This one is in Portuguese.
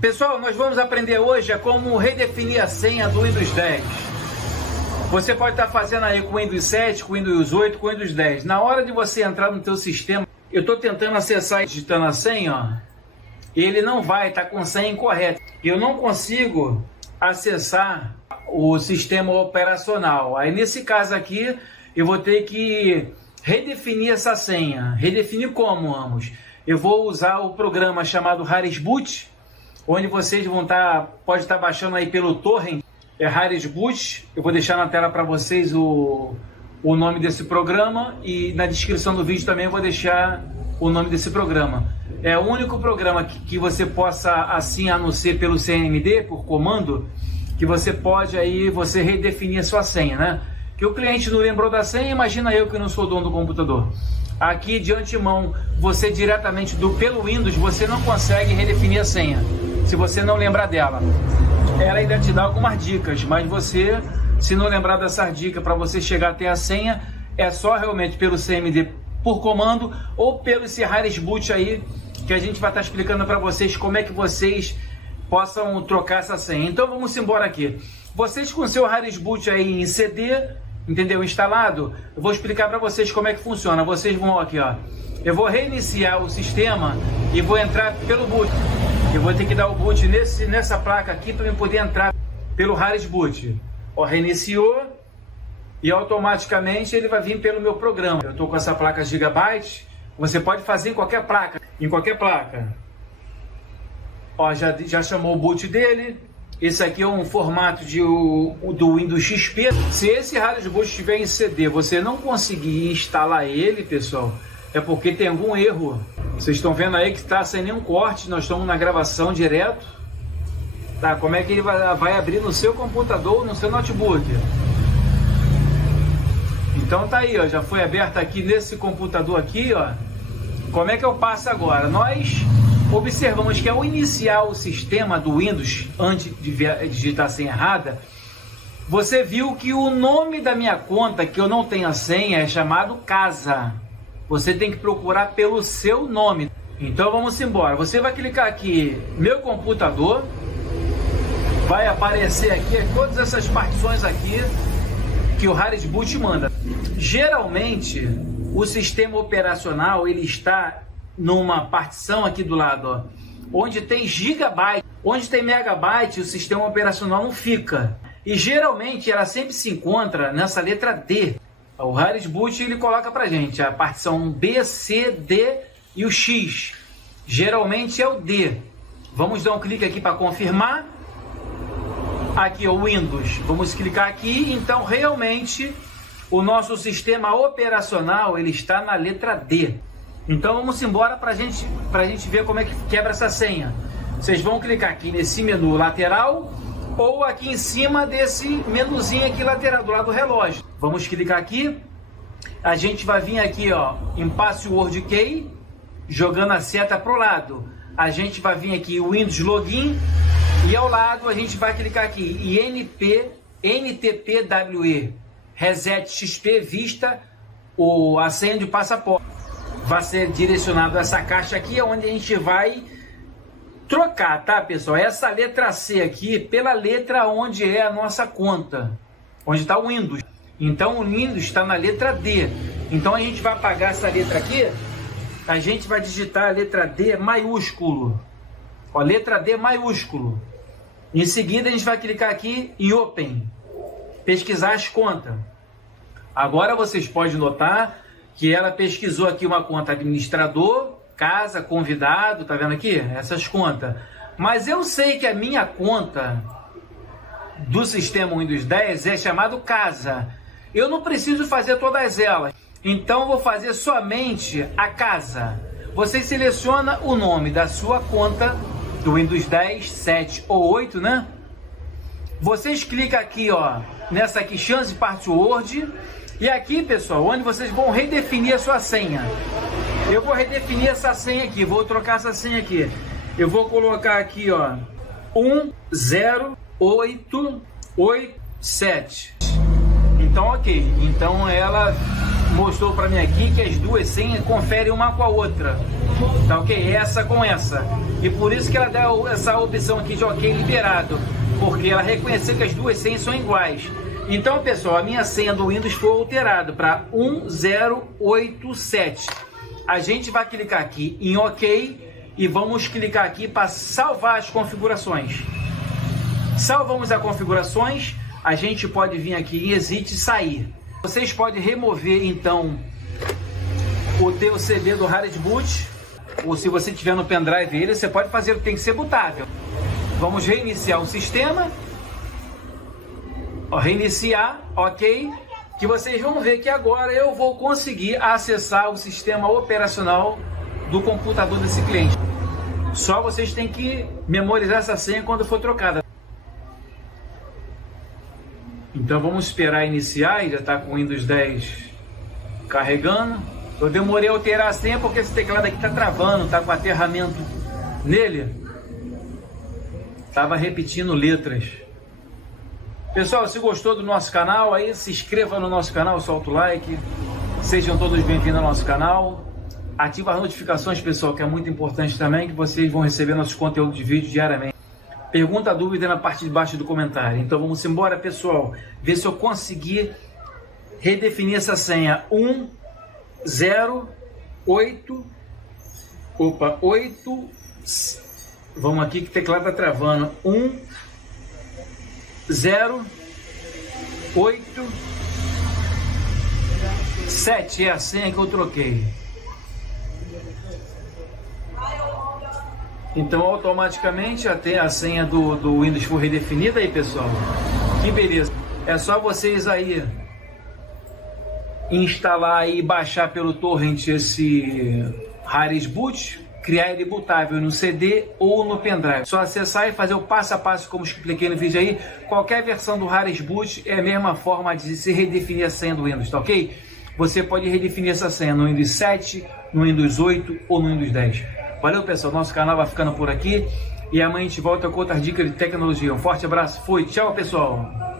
Pessoal, nós vamos aprender hoje como redefinir a senha do Windows 10. Você pode estar fazendo aí com o Windows 7, com o Windows 8, com o Windows 10. Na hora de você entrar no teu sistema, eu estou tentando acessar e digitando a senha, ó, ele não vai estar com senha incorreta. Eu não consigo acessar o sistema operacional. Aí nesse caso aqui, eu vou ter que redefinir essa senha. Redefinir como, vamos? Eu vou usar o programa chamado Harrisboot, onde vocês vão pode estar baixando aí pelo torrent, é Harrisboot. Eu vou deixar na tela para vocês o nome desse programa e na descrição do vídeo também eu vou deixar o nome desse programa. É o único programa que você possa, assim, a não ser pelo CMD, por comando, que você pode aí, você redefinir a sua senha, né? Que o cliente não lembrou da senha, imagina eu que não sou dono do computador. Aqui de antemão, você diretamente pelo Windows, você não consegue redefinir a senha, se você não lembrar dela. Ela ainda te dá algumas dicas, mas você, se não lembrar dessas dicas para você chegar até a senha, é só realmente pelo CMD por comando ou pelo esse Harrisboot aí, que a gente vai estar explicando para vocês como é que vocês possam trocar essa senha. Então vamos embora aqui. Vocês com o seu Harrisboot aí em CD, entendeu? Instalado, eu vou explicar para vocês como é que funciona. Vocês vão aqui, ó. Eu vou reiniciar o sistema e vou entrar pelo boot. Eu vou ter que dar o boot nessa placa aqui para eu poder entrar pelo Harrisboot. Ó, reiniciou e automaticamente ele vai vir pelo meu programa. Eu estou com essa placa Gigabyte. Você pode fazer em qualquer placa. Em qualquer placa. Ó, já chamou o boot dele. Esse aqui é um formato do Windows XP. Se esse Harrisboot estiver em CD, você não conseguir instalar ele, pessoal, é porque tem algum erro. Vocês estão vendo aí que está sem nenhum corte. Nós estamos na gravação direto. Tá? Como é que ele vai abrir no seu computador, no seu notebook? Então tá aí, ó, já foi aberto aqui nesse computador aqui, ó. Como é que eu passo agora? Nós observamos que ao iniciar o sistema do Windows, antes de digitar a senha errada, você viu que o nome da minha conta, que eu não tenho a senha, é chamado Casa. Você tem que procurar pelo seu nome. Então vamos embora. Você vai clicar aqui, meu computador, vai aparecer aqui todas essas partições aqui que o Harrisboot manda. Geralmente, o sistema operacional ele está numa partição aqui do lado, ó, onde tem gigabyte, onde tem megabyte, o sistema operacional não fica. E geralmente ela sempre se encontra nessa letra D. O Harrisboot ele coloca pra gente a partição B, C, D e o X. Geralmente é o D. Vamos dar um clique aqui para confirmar. Aqui é o Windows. Vamos clicar aqui. Então realmente o nosso sistema operacional ele está na letra D. Então vamos embora para a gente ver como é que quebra essa senha. Vocês vão clicar aqui nesse menu lateral ou aqui em cima desse menuzinho aqui lateral, do lado do relógio. Vamos clicar aqui. A gente vai vir aqui, ó, em Password Key, jogando a seta para o lado. A gente vai vir aqui Windows Login e ao lado a gente vai clicar aqui INP, NTPWE, Reset XP, vista a senha de passaporte. Vai ser direcionado a essa caixa aqui, onde a gente vai trocar, tá, pessoal? Essa letra C aqui pela letra onde é a nossa conta, onde está o Windows. Então o Windows está na letra D. Então a gente vai apagar essa letra aqui, a gente vai digitar a letra D maiúsculo. Ó, letra D maiúsculo. Em seguida a gente vai clicar aqui em Open, pesquisar as contas. Agora vocês podem notar que ela pesquisou aqui uma conta administrador, casa, convidado, tá vendo aqui? Essas contas. Mas eu sei que a minha conta do sistema Windows 10 é chamado casa. Eu não preciso fazer todas elas. Então eu vou fazer somente a casa. Você seleciona o nome da sua conta do Windows 10, 7 ou 8, né? Vocês clicam aqui, ó, nessa aqui, Change Password. E aqui, pessoal, onde vocês vão redefinir a sua senha. Eu vou redefinir essa senha aqui, vou trocar essa senha aqui. Eu vou colocar aqui, ó, 108887. Então, ok. Então ela mostrou para mim aqui que as duas senhas conferem uma com a outra, tá ok? Essa com essa. E por isso que ela dá essa opção aqui de ok liberado, porque ela reconheceu que as duas senhas são iguais. Então, pessoal, a minha senha do Windows foi alterada para 1087. A gente vai clicar aqui em ok e vamos clicar aqui para salvar as configurações. Salvamos as configurações, a gente pode vir aqui em exit e sair. Vocês podem remover então o teu CD do Hard Boot, ou se você tiver no pendrive ele, você pode fazer, tem que ser bootável. Vamos reiniciar o sistema. Reiniciar, ok, que vocês vão ver que agora eu vou conseguir acessar o sistema operacional do computador desse cliente. Só vocês têm que memorizar essa senha quando for trocada. Então vamos esperar iniciar, já está com o Windows 10 carregando. Eu demorei a alterar a senha porque esse teclado aqui está travando, está com aterramento nele, estava repetindo letras. Pessoal, se gostou do nosso canal, aí se inscreva no nosso canal, solta o like. Sejam todos bem-vindos ao nosso canal. Ativa as notificações, pessoal, que é muito importante também, que vocês vão receber nossos conteúdos de vídeo diariamente. Pergunta, dúvida na parte de baixo do comentário. Então vamos embora, pessoal. Ver se eu conseguir redefinir essa senha. 108. Opa, 8. Vamos aqui que o teclado está travando. 1087 é a senha que eu troquei. Então automaticamente até a senha do Windows foi redefinida aí, pessoal. Que beleza. É só vocês aí instalar e baixar pelo torrent esse Hard Boot, criar ele bootável no CD ou no pendrive. Só acessar e fazer o passo a passo como expliquei no vídeo aí. Qualquer versão do Hard Boot é a mesma forma de se redefinir a senha do Windows, tá ok? Você pode redefinir essa senha no Windows 7, no Windows 8 ou no Windows 10. Valeu, pessoal, nosso canal vai ficando por aqui e amanhã a gente volta com outra dica de tecnologia. Um forte abraço, fui, tchau, pessoal!